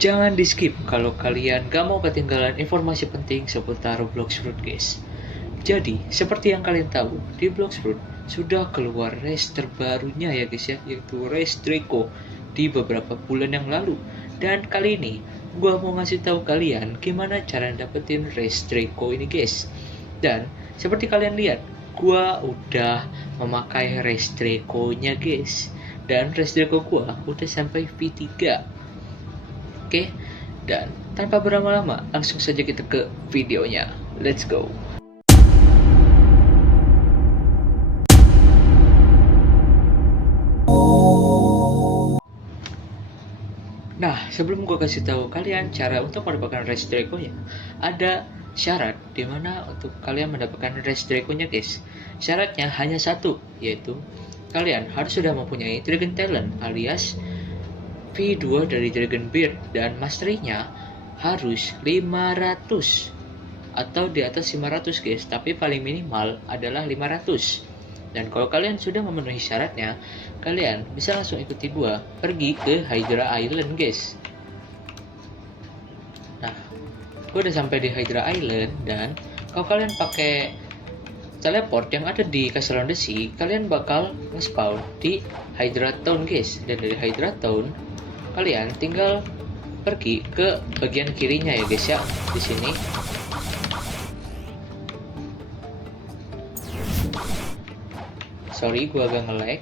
Jangan di skip kalau kalian gak mau ketinggalan informasi penting seputar Bloxfruit guys. Jadi, seperti yang kalian tahu, di Bloxfruit sudah keluar race terbarunya ya guys ya, yaitu race Draco di beberapa bulan yang lalu. Dan kali ini, gua mau ngasih tahu kalian gimana cara dapetin race Draco ini guys. Dan, seperti kalian lihat, gua udah memakai race Draco-nya guys. Dan race Draco gua udah sampai V3. Oke, dan tanpa berlama-lama, langsung saja kita ke videonya. Let's go. Nah, sebelum gue kasih tahu kalian cara untuk mendapatkan race Draco-nya, ada syarat dimana untuk kalian mendapatkan race Draco-nya guys. Syaratnya hanya satu, yaitu kalian harus sudah mempunyai Dragon Talent alias V2 dari Dragon Beard, dan mastery-nya harus 500 atau di atas 500 guys, tapi paling minimal adalah 500. Dan kalau kalian sudah memenuhi syaratnya, kalian bisa langsung ikuti gua pergi ke Hydra Island guys. Nah, gua udah sampai di Hydra Island, dan kalau kalian pakai teleport yang ada di Castle on the Sea, kalian bakal nge-spawn di Hydra Town guys. Dan dari Hydra Town kalian tinggal pergi ke bagian kirinya ya guys ya, di sini. Sorry, gua agak nge-lag.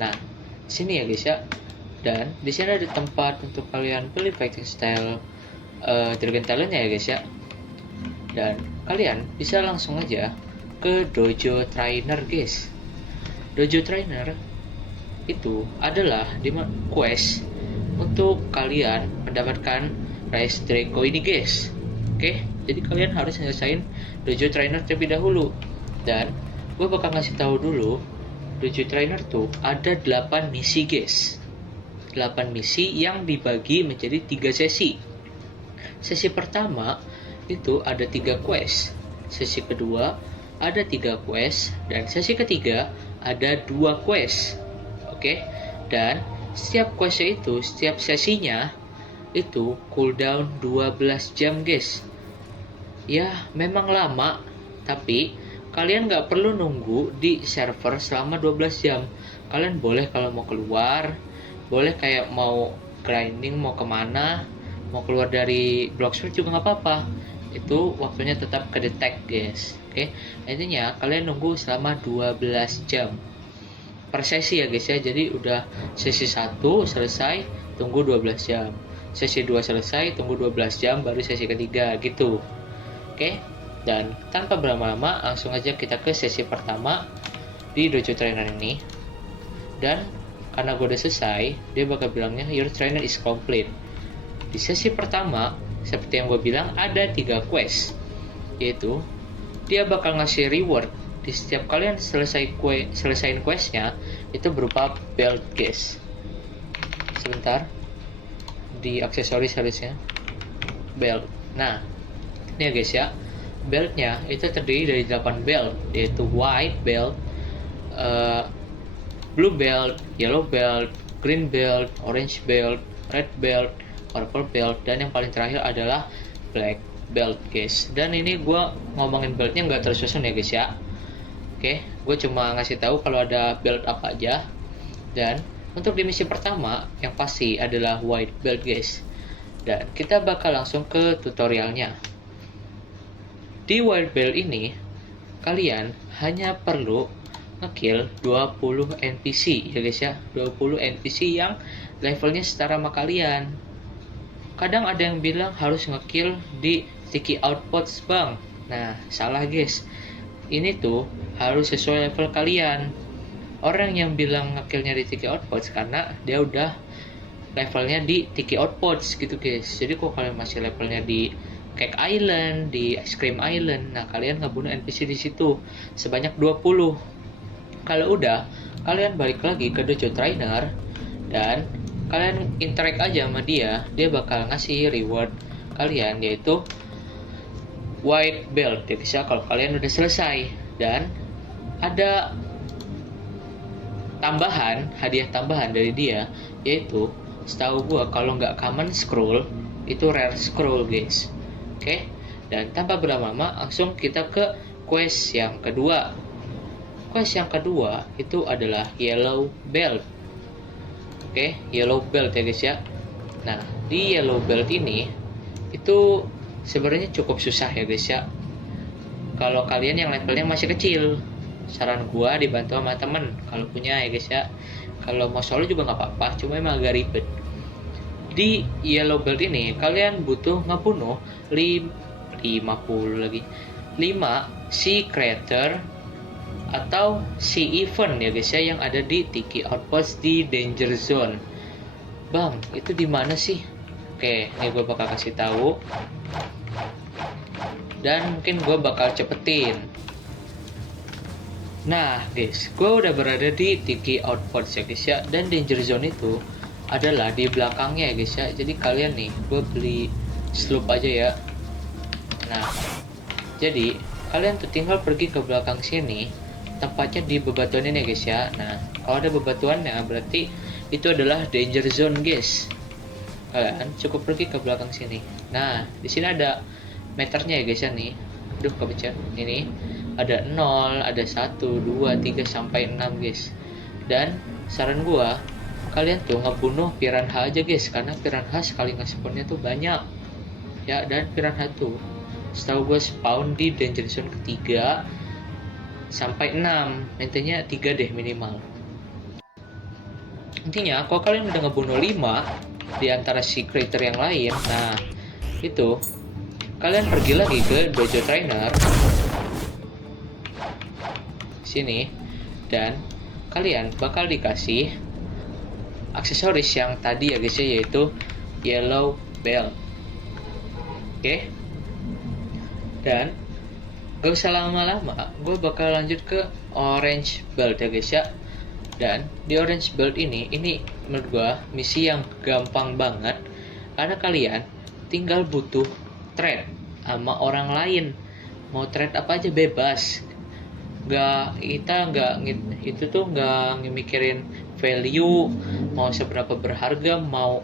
Nah, sini ya guys ya. Dan di sini ada tempat untuk kalian beli fighting style Dragon Talent-nya ya guys ya. Dan kalian bisa langsung aja ke Dojo Trainer guys. Dojo Trainer itu adalah quest untuk kalian mendapatkan race Draco ini guys. Oke, jadi kalian harus nyelesain Dojo Trainer terlebih dahulu. Dan gue bakal ngasih tahu dulu, Dojo Trainer tuh ada 8 misi guys. 8 misi yang dibagi menjadi 3 sesi. Sesi pertama itu ada 3 quest. Sesi kedua ada 3 quest, dan sesi ketiga ada 2 quest. Oke, dan setiap questnya itu, setiap sesinya itu cooldown 12 jam guys. Ya, memang lama, tapi kalian nggak perlu nunggu di server selama 12 jam. Kalian boleh kalau mau keluar, boleh kayak mau grinding, mau kemana, mau keluar dari Bloxfruit juga nggak apa-apa. Itu waktunya tetap kedetek guys. Oke, intinya kalian nunggu selama 12 jam per sesi ya guys ya. Jadi udah sesi 1 selesai, tunggu 12 jam. Sesi 2 selesai, tunggu 12 jam, baru sesi ketiga gitu. Oke, dan tanpa berlama-lama langsung aja kita ke sesi pertama di Dojo Trainer ini. Dan karena gue udah selesai, dia bakal bilangnya your trainer is complete. Di sesi pertama, seperti yang gue bilang, ada 3 quest, yaitu dia bakal ngasih reward di setiap kalian selesaiin questnya, itu berupa belt guys. Sebentar, di aksesoris harusnya belt. Nah, ini ya guys ya, beltnya itu terdiri dari 8 belt, yaitu white belt, blue belt, yellow belt, green belt, orange belt, red belt, purple belt, dan yang paling terakhir adalah black belt guys. Dan ini gue ngomongin beltnya nggak tersusun ya guys ya. Oke, gue cuma ngasih tahu kalau ada belt apa aja. Dan untuk di misi pertama yang pasti adalah white belt guys. Dan kita bakal langsung ke tutorialnya. Di white belt ini kalian hanya perlu ngekill 20 NPC ya guys ya. 20 NPC yang levelnya setara sama kalian. Kadang ada yang bilang harus ngekill di sticky outpost bang. Nah, salah guys. Ini tuh harus sesuai level kalian. Orang yang bilang ngekillnya di Tiki Outpost karena dia udah levelnya di Tiki Outpost gitu guys. Jadi kok kalian masih levelnya di Cake Island, di Ice Cream Island, nah kalian ngebunuh NPC di situ sebanyak 20. Kalau udah, kalian balik lagi ke Dojo Trainer dan kalian interact aja sama dia. Dia bakal ngasih reward kalian, yaitu white belt ya guys ya, kalau kalian udah selesai. Dan ada hadiah tambahan dari dia, yaitu setahu gua kalau nggak common scroll itu rare scroll guys. Oke, dan tanpa berlama-lama langsung kita ke quest yang kedua. Quest yang kedua itu adalah yellow belt. Oke, yellow belt ya guys ya. Nah, di yellow belt ini itu sebenarnya cukup susah ya guys ya. Kalau kalian yang levelnya masih kecil, saran gua dibantu sama temen kalau punya ya guys ya. Kalau mau solo juga nggak apa-apa, cuma emang agak ribet. Di yellow belt ini kalian butuh ngebunuh 50 lagi 5 si creator atau si event ya guys ya, yang ada di Tiki Outpost di danger zone. Bang, itu di mana sih? Oke, ini gue bakal kasih tahu. Dan mungkin gue bakal cepetin. Nah guys, gue udah berada di Tiki Outpost ya guys ya. Dan danger zone itu adalah di belakangnya ya guys ya. Jadi kalian nih, gue beli sloop aja ya. Nah, jadi kalian tuh tinggal pergi ke belakang sini. Tempatnya di bebatuan ini ya guys ya. Nah, kalau ada bebatuannya berarti itu adalah danger zone guys. Kalian cukup pergi ke belakang sini. Nah, di sini ada meternya ya guys ya nih. Aduh, kepencet. Ini ada 0, ada 1, 2, 3 sampai 6 guys. Dan saran gua, kalian tuh ngebunuh piranha aja guys, karena piranha sekali nge-spawnnya tuh banyak. Ya, dan piranha tuh setahu gue spawn di danger zone ketiga sampai 6, intinya 3 deh minimal. Intinya kalau kalian udah ngebunuh 5 di antara si creator yang lain, nah itu kalian pergi lagi ke dojo trainer sini, dan kalian bakal dikasih aksesoris yang tadi ya guys ya, yaitu yellow belt. Oke, dan gak usah lama-lama, gue bakal lanjut ke orange belt ya guys ya. Dan di orange belt ini menurut gue misi yang gampang banget, karena kalian tinggal butuh trade sama orang lain. Mau trade apa aja bebas. Kita nggak mikirin value, mau seberapa berharga, mau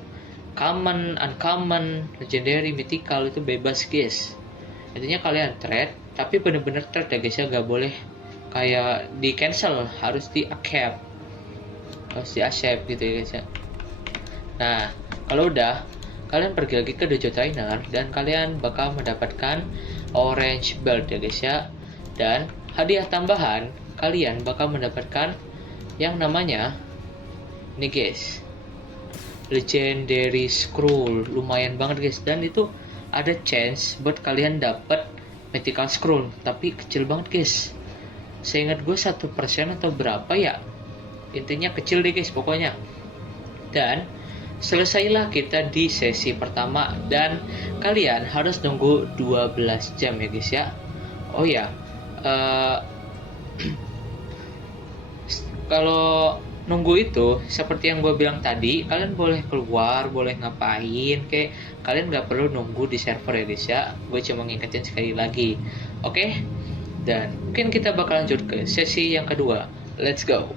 common, uncommon, legendary, mythical, itu bebas guys. Intinya kalian trade, tapi bener-bener trade ya guys ya, gak boleh kayak di cancel, harus di accept gitu ya guys ya. Nah, kalau udah, kalian pergi lagi ke dojo trainer dan kalian bakal mendapatkan orange belt ya guys ya. Dan hadiah tambahan, kalian bakal mendapatkan yang namanya ini guys, legendary scroll. Lumayan banget guys, dan itu ada chance buat kalian dapat mythical scroll, tapi kecil banget guys. Seingat gue 1% atau berapa ya, intinya kecil deh guys pokoknya. Dan selesailah kita di sesi pertama, dan kalian harus nunggu 12 jam ya guys ya. Oh ya, kalau nunggu itu seperti yang gue bilang tadi, kalian boleh keluar, boleh ngapain, kayak kalian nggak perlu nunggu di server ya guys ya. Gue cuma ngingetin sekali lagi, oke? Dan mungkin kita bakal lanjut ke sesi yang kedua. Let's go.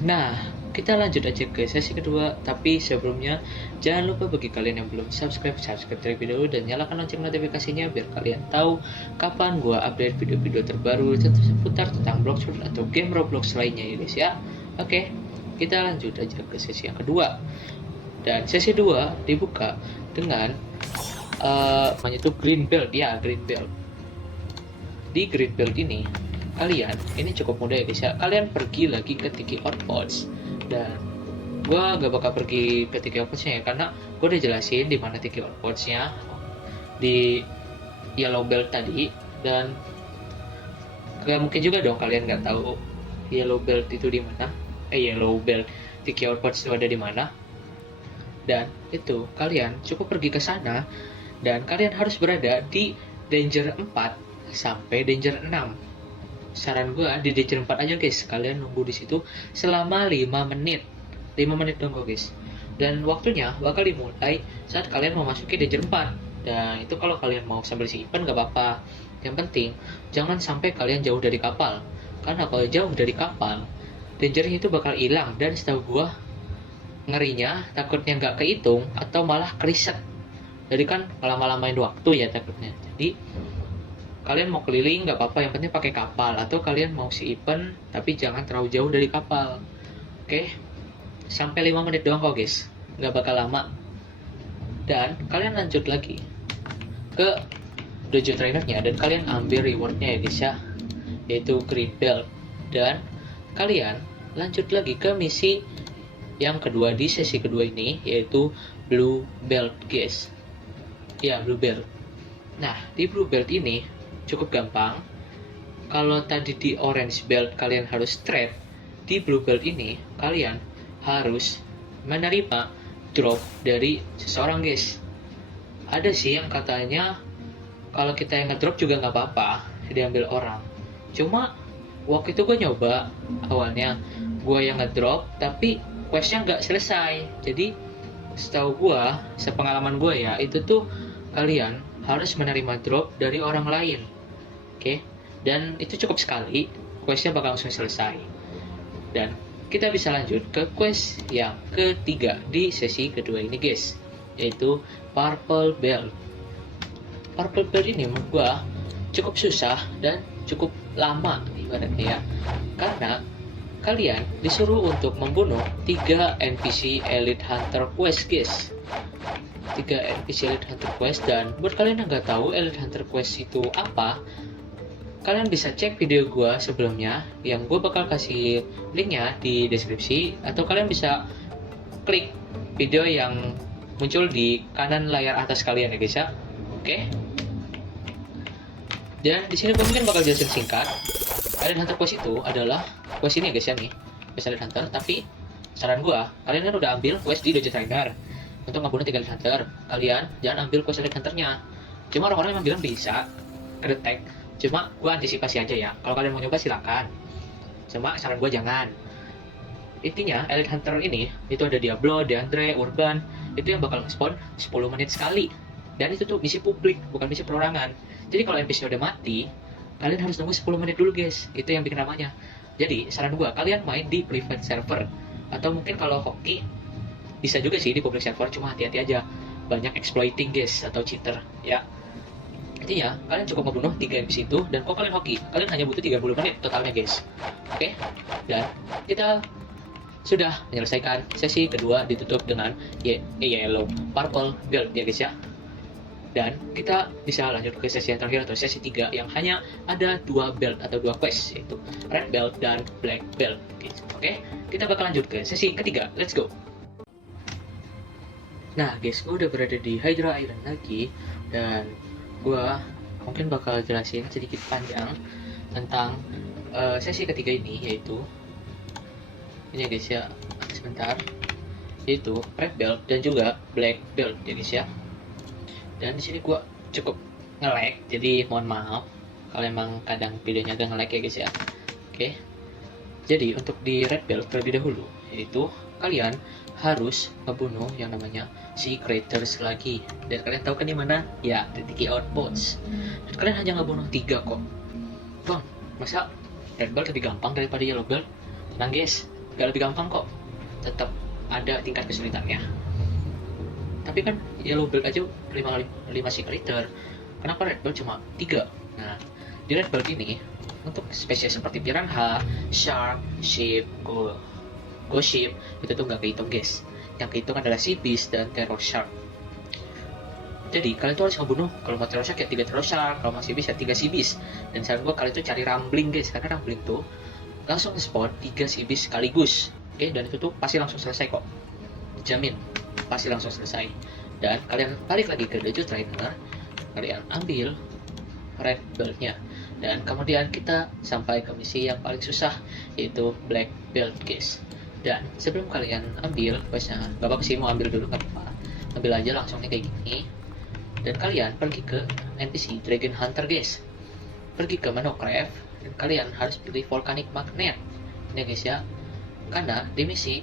Nah, kita lanjut aja ke sesi kedua, tapi sebelumnya jangan lupa bagi kalian yang belum subscribe terlebih dahulu dan nyalakan lonceng notifikasinya biar kalian tahu kapan gua update video-video terbaru seputar tentang Bloxroot atau game Roblox lainnya ya guys ya. Oke, kita lanjut aja ke sesi yang kedua. Dan sesi 2 dibuka dengan namanya itu green belt ya, green belt. Di green belt ini kalian, ini cukup mudah ya guys ya. Kalian pergi lagi ke Tiki Outpost, dan gue gak bakal pergi ke Tiki Outpost-nya ya, karena gue udah jelasin di mana Tiki Outpost-nya di yellow belt tadi. Dan gak mungkin juga dong kalian gak tahu yellow belt itu di mana. Yellow belt Tiki Outpost itu ada di mana. Dan itu kalian cukup pergi ke sana, dan kalian harus berada di danger 4 sampai danger 6. Saran gue di danger 4 aja guys, kalian nunggu di situ selama 5 menit nunggu guys. Dan waktunya bakal dimulai saat kalian memasuki danger 4. Dan itu kalau kalian mau sambil simpen gak apa-apa, yang penting jangan sampai kalian jauh dari kapal, karena kalau jauh dari kapal dangernya itu bakal hilang. Dan setahu gue ngerinya takutnya nggak kehitung atau malah kereset. Jadi kan lama-lamain waktu ya takutnya. Jadi kalian mau keliling nggak apa-apa, yang penting pakai kapal, atau kalian mau si event tapi jangan terlalu jauh dari kapal. Oke, sampai 5 menit doang kok guys, nggak bakal lama. Dan kalian lanjut lagi ke dojo trainernya dan kalian ambil rewardnya ya guys ya, yaitu green belt. Dan kalian lanjut lagi ke misi yang kedua di sesi kedua ini, yaitu blue belt guys. Ya, blue belt. Nah, di blue belt ini cukup gampang. Kalau tadi di orange belt kalian harus trade, di blue belt ini kalian harus menerima drop dari seseorang guys. Ada sih yang katanya kalau kita yang ngedrop juga nggak apa-apa, diambil orang. Cuma waktu itu gue nyoba, awalnya gue yang ngedrop tapi questnya nggak selesai. Jadi setahu gue, sepengalaman gue ya, itu tuh kalian harus menerima drop dari orang lain. Oke, dan itu cukup sekali, questnya bakal langsung selesai. Dan kita bisa lanjut ke quest yang ketiga di sesi kedua ini guys, yaitu purple belt. Purple belt ini menurut gue cukup susah dan cukup lama ibaratnya ya, karena kalian disuruh untuk membunuh 3 NPC Elite Hunter Quest guys. 3 NPC Elite Hunter Quest. Dan buat kalian yang nggak tahu Elite Hunter Quest itu apa, kalian bisa cek video gue sebelumnya yang gue bakal kasih linknya di deskripsi, atau kalian bisa klik video yang muncul di kanan layar atas kalian ya guys ya. Oke. Dan di sini gue mungkin bakal jelasin singkat. Elite Hunter Quest itu adalah quest ini ya guys ya nih, quest Elite Hunter. Tapi saran gue, kalian kan udah ambil quest di Dojo Trainer untuk ngebunuh 3 Elite Hunter, kalian jangan ambil quest Elite Hunternya. Cuma orang-orang emang bilang bisa kedetek, cuma gue antisipasi aja ya. Kalau kalian mau nyoba silakan, cuma saran gue jangan. Intinya Elite Hunter ini itu ada Diablo, Deandre, Urban, itu yang bakal spawn 10 menit sekali. Dan itu tuh misi publik, bukan misi perorangan. Jadi kalau NPC udah mati, kalian harus nunggu 10 menit dulu guys. Itu yang bikin namanya. Jadi saran gue, kalian main di private server, atau mungkin kalau hoki bisa juga sih di public server, cuma hati-hati aja, banyak exploiting guys atau cheater ya. Intinya kalian cukup membunuh 3 NPC itu, dan kalau kalian hoki, kalian hanya butuh 30 menit totalnya guys. Oke. Dan kita sudah menyelesaikan sesi kedua, ditutup dengan yellow purple belt ya guys ya. Dan kita bisa lanjut ke sesi yang terakhir atau sesi 3 yang hanya ada 2 belt atau 2 quest, yaitu red belt dan black belt gitu. Oke, kita bakal lanjut ke sesi ketiga. Let's go. Nah guys, gue udah berada di Hydra Island lagi, dan gue mungkin bakal jelasin sedikit panjang tentang sesi ketiga ini, yaitu ini guys ya, sebentar, yaitu red belt dan juga black belt ya guys ya. Dan di sini gue cukup nge-lag, jadi mohon maaf kalau emang kadang videonya agak nge-lag ya guys ya. Oke. Jadi untuk di red belt terlebih dahulu, yaitu kalian harus ngebunuh yang namanya si creators lagi. Dan kalian tahu kan di mana? Ya, di Tiki Outpost. Dan kalian hanya ngebunuh 3 kok. Bang, masa red belt lebih gampang daripada yellow belt? Tenang guys, gak lebih gampang kok. Tetap ada tingkat kesulitannya. Tapi kan yellow belt aja 5 si creator, kenapa red belt cuma 3? Nah, di red belt ini untuk spesies seperti piranha, shark, sheep, ghost sheep itu tuh nggak kehitung guys. Yang kehitung adalah sea beast dan terror shark. Jadi kalian tuh harus ngebunuh, kalau mau terror shark ya 3 terror shark, kalau mau sea beast ya 3 sea beast. Dan saran gue kalian tuh cari rumbling guys, karena rumbling tuh langsung spawn 3 sea beast sekaligus. Oke, dan itu tuh pasti langsung selesai kok, jamin pasti langsung selesai. Dan kalian balik lagi ke Dojo Trainer, kalian ambil red beltnya, dan kemudian kita sampai ke misi yang paling susah, yaitu black belt guys. Dan sebelum kalian ambil questnya, gak apa-apa sih mau ambil dulu, gak apa-apa, ambil aja langsungnya kayak gini. Dan kalian pergi ke NPC Dragon Hunter guys, pergi ke menu craft, dan kalian harus pilih volcanic magnet ini guys ya. Karena di misi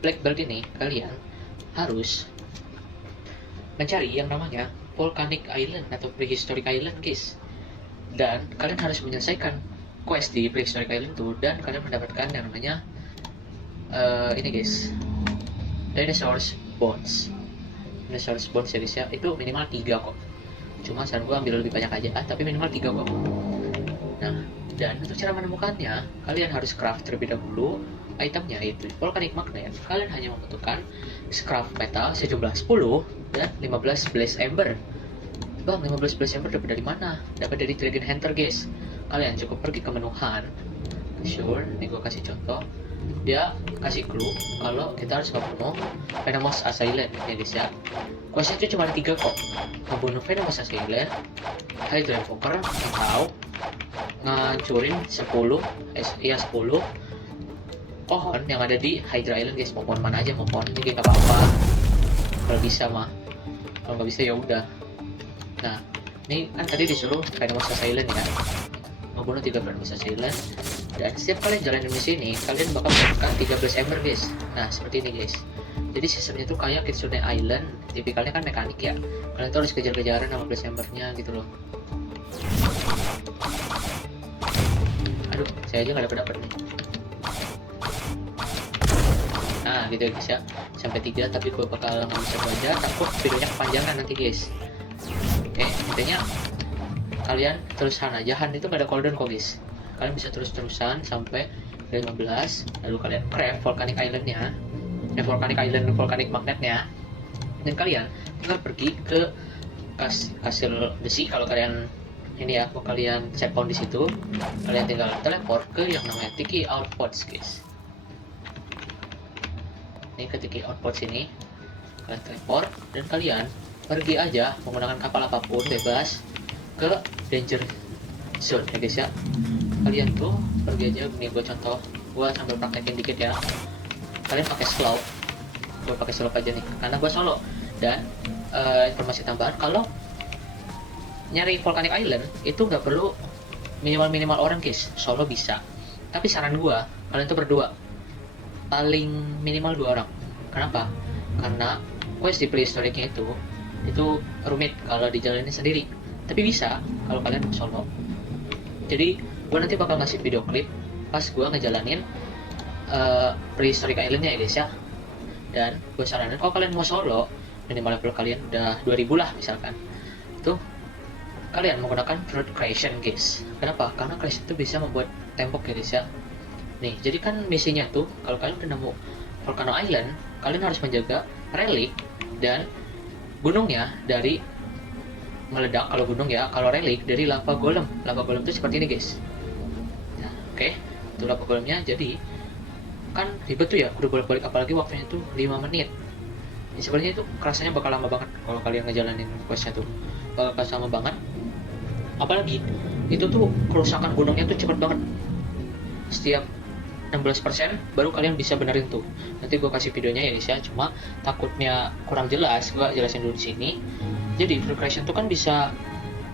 black belt ini kalian harus mencari yang namanya Volcanic Island atau Prehistoric Island guys. Dan kalian harus menyelesaikan quest di Prehistoric Island itu, dan kalian mendapatkan yang namanya ini guys, Dinosaurus Bones. Dinosaurus Bones ya guys ya, itu minimal 3 kok. Cuma saran gue ambil lebih banyak aja, tapi minimal 3 kok. Nah, dan untuk cara menemukannya, kalian harus craft terlebih dahulu itemnya, yaitu volcanic magnet. Kalian hanya membutuhkan scrap metal sejumlah 10 dan 15 blaze ember. Bang, 15 blaze ember dapat dari mana? Dapat dari Dragon Hunter guys. Kalian cukup pergi ke menu hunt. Sure, nih gue kasih contoh. Dia kasih clue kalau kita harus membunuh Venomous Assailant ya guys ya. Questnya itu cuma 3 kok. Membunuh Venomous Assailant, Hydra Invoker, atau ngancurin 10 pohon yang ada di Hydra Island guys. Mau pohon mana aja, mau pohon ini gak apa-apa kalau bisa mah. Kalau nggak bisa ya udah. Nah, ini kan tadi disuruh Venomous Assailant ya, membunuh 3 Venomous Assailant. Dan setiap kalian jalan di sini, kalian bakal mendapatkan 13 ember guys. Nah, seperti ini guys. Jadi sistemnya tuh kayak Kitsune Island, tipikalnya kan mekanik ya. Kalian tuh harus kejar-kejaran sama blaze embernya gitu loh. Aduh, saya aja nggak dapet nih. Nah, gitu ya guys ya. Sampai 3, tapi gue bakal nggak bisa belajar, takut videonya kepanjangan nanti guys. Oke, intinya kalian terus hunt aja. Hunt itu nggak ada cooldown kok guys. Kalian bisa terus-terusan sampai 15, lalu kalian craft volcanic islandnya, volcanic magnetnya, dan kalian tinggal pergi ke kastil besi. Kalau kalian ini ya, kalau kalian set point di situ, kalian tinggal teleport ke yang namanya Tiki Outpost guys. Ini ke Tiki Outpost ini, kalian teleport dan kalian pergi aja menggunakan kapal apapun bebas ke danger zone ya guys ya. Kalian tuh pergi aja, nih gue contoh, gue sambil praktekin dikit ya. Kalian pakai slope, gue pakai slope aja nih karena gue solo. Dan informasi tambahan, kalau nyari volcanic island itu nggak perlu minimal orang guys, solo bisa. Tapi saran gue, kalian tuh berdua, paling minimal 2 orang. Kenapa? Karena quest di prehistoricnya itu rumit kalau dijalanin sendiri, tapi bisa kalau kalian solo. Jadi gue nanti bakal ngasih video klip pas gue ngejalanin prehistoric islandnya ya guys ya. Dan gue saranin kalau kalian mau solo, minimal level kalian udah 2000 lah misalkan, itu kalian menggunakan fruit creation guys. Kenapa? Karena creation itu bisa membuat tembok ya guys ya. Nih, jadi kan misinya tuh kalau kalian udah nemu Volcano Island, kalian harus menjaga relik dan gunungnya dari meledak. Kalau gunung ya, kalau relik dari lava golem. Lava golem itu seperti ini guys. Nah, oke, itu lava golemnya. Jadi kan ribet tuh ya, udah bolak-balik, apalagi waktunya tuh 5 menit. Ini sebenarnya itu kerasanya bakal lama banget kalau kalian ngejalanin questnya tuh, bakal kerasa lama banget. Apalagi itu tuh kerusakan gunungnya tuh cepet banget. Setiap 16% baru kalian bisa benerin tuh. Nanti gue kasih videonya ya guys ya. Cuma takutnya kurang jelas, gue jelasin dulu di sini. Jadi fruit creation tuh kan bisa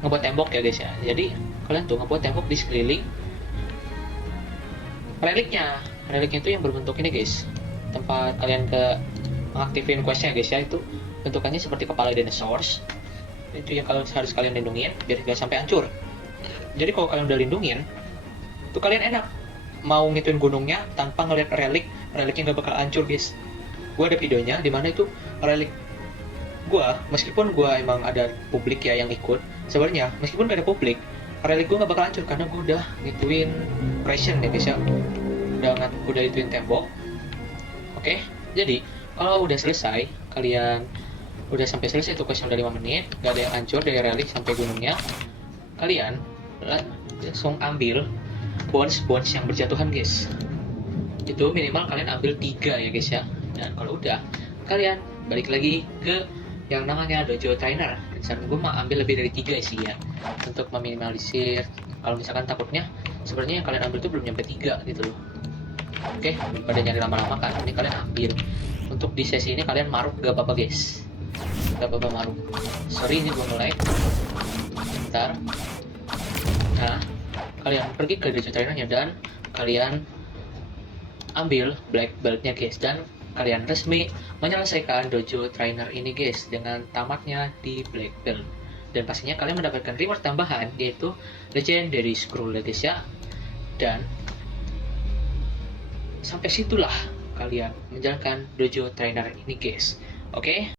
ngebuat tembok ya guys ya. Jadi kalian tuh ngebuat tembok di sekeliling reliknya. Reliknya itu yang berbentuk ini guys. Tempat kalian ke mengaktifin questnya guys ya, itu bentukannya seperti kepala dinosaurus. Itu yang harus kalian lindungin biar gak sampai hancur. Jadi kalau kalian udah lindungin, tuh kalian enak mau ngituin gunungnya tanpa ngeliat reliknya gak bakal hancur guys. Gue ada videonya dimana itu relik gue, meskipun gue emang ada publik ya yang ikut, sebenarnya meskipun gak ada publik, relik gue gak bakal hancur karena gue udah ngituin creation ya guys ya, udah ngituin tembok. Oke, jadi kalau udah selesai, kalian udah sampai selesai tuh quest udah 5 menit, gak ada yang hancur dari relik sampai gunungnya, kalian langsung ambil bones yang berjatuhan guys. Itu minimal kalian ambil 3 ya guys ya. Dan kalau udah, kalian balik lagi ke yang namanya dojo trainer. Saran gue mah ambil lebih dari 3 sih ya, untuk meminimalisir kalau misalkan takutnya sebenarnya yang kalian ambil tuh belum nyampe 3 gitu loh. Oke, pada nyari lama-lama kan, ini kalian ambil. Untuk di sesi ini kalian maruk gak apa-apa guys, gak apa-apa maruk. Sorry ini gue mulai bentar. Nah, kalian pergi ke dojo trainernya dan kalian ambil black beltnya guys, dan kalian resmi menyelesaikan dojo trainer ini guys dengan tamatnya di black belt. Dan pastinya kalian mendapatkan reward tambahan yaitu legendary scroll ya guys ya. Dan sampai situlah kalian menjalankan dojo trainer ini guys. Oke?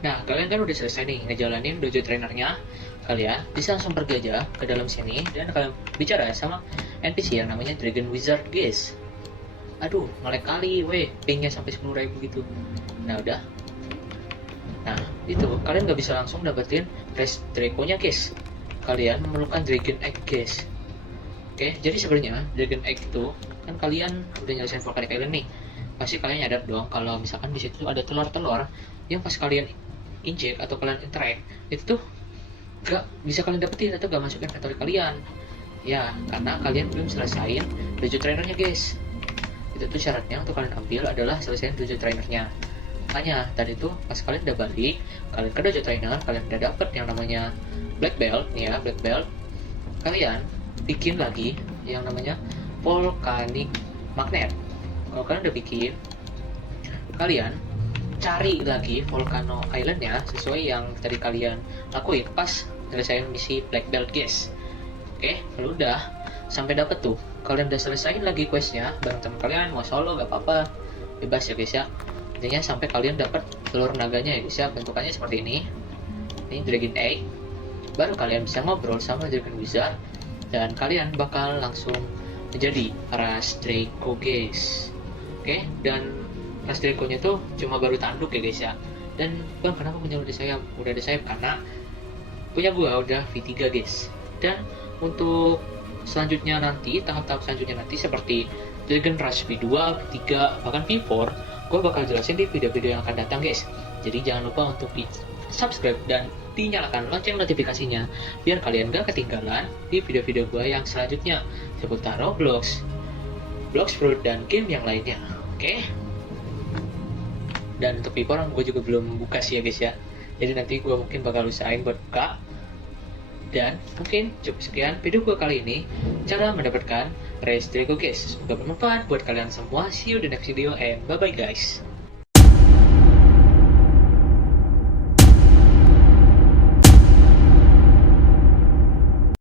Nah, kalian kan udah selesai nih ngejalanin dojo trainernya. Kalian bisa langsung pergi aja ke dalam sini dan kalian bicara sama NPC yang namanya Dragon Wizard, guys. Aduh, ngelag kali, weh, pingnya sampai 10.000 gitu. Nah, udah. Nah, itu kalian nggak bisa langsung dapetin Rest Draco-nya, guys. Kalian memerlukan Dragon Egg, guys. Oke, jadi sebenarnya Dragon Egg itu kan kalian udah nyelesain Volcanic Island nih. Pasti kalian nyadar dong kalau misalkan di situ ada telur-telur yang pas kalian injek atau kalian interact itu tuh gak bisa kalian dapetin atau gak masukin inventory kalian. Ya, karena kalian belum selesaiin dojo trainernya, guys. Itu tuh syaratnya untuk kalian ambil adalah selesaiin dojo trainernya. Makanya tadi tuh pas kalian udah balik, kalian ke dojo trainer, kalian udah dapet yang namanya black belt nih ya, black belt. Kalian bikin lagi yang namanya volcanic magnet. Kalau kalian udah bikin, kalian cari lagi Volcano Islandnya sesuai yang tadi kalian lakuin pas selesai misi black belt guys. Oke, kalau udah sampai dapet tuh, kalian udah selesaiin lagi questnya bareng teman kalian, mau solo gak apa-apa, bebas ya guys ya. Intinya sampai kalian dapat telur naganya ya guys ya, bentukannya seperti ini dragon egg. Baru kalian bisa ngobrol sama dragon wizard dan kalian bakal langsung menjadi ras Draco guys. Oke, dan ras Draco-nya tuh cuma baru tanduk ya guys ya. Dan bang, kenapa punya udah sayap? Udah ada sayap karena punya gua udah V3 guys. Dan untuk selanjutnya nanti, tahap-tahap selanjutnya nanti seperti Dragon Rush V2, V3, bahkan V4, gue bakal jelasin di video-video yang akan datang guys. Jadi jangan lupa untuk di subscribe dan dinyalakan lonceng notifikasinya biar kalian gak ketinggalan di video-video gue yang selanjutnya seputar Roblox, Blox Fruit, dan game yang lainnya. Oke? Dan untuk V4 gue juga belum buka sih ya guys ya. Jadi nanti gue mungkin bakal usahain buat buka. Dan mungkin cukup sekian video gue kali ini, cara mendapatkan Race Draco guys. Semoga bermanfaat buat kalian semua. See you di next video and bye bye guys.